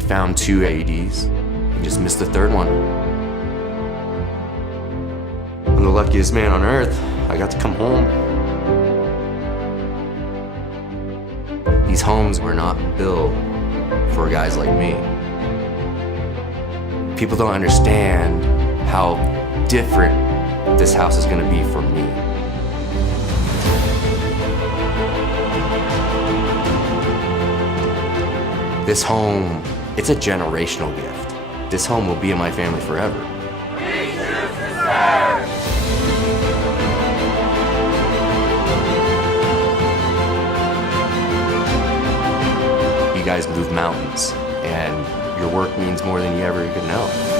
We found 2 AEDs and just missed the 3rd one. I'm the luckiest man on earth. I got to come home. These homes were not built for guys like me. People don't understand how different this house is gonna be for me. This home, it's a generational gift. This home will be in my family forever. You guys move mountains, and your work means more than you ever could know.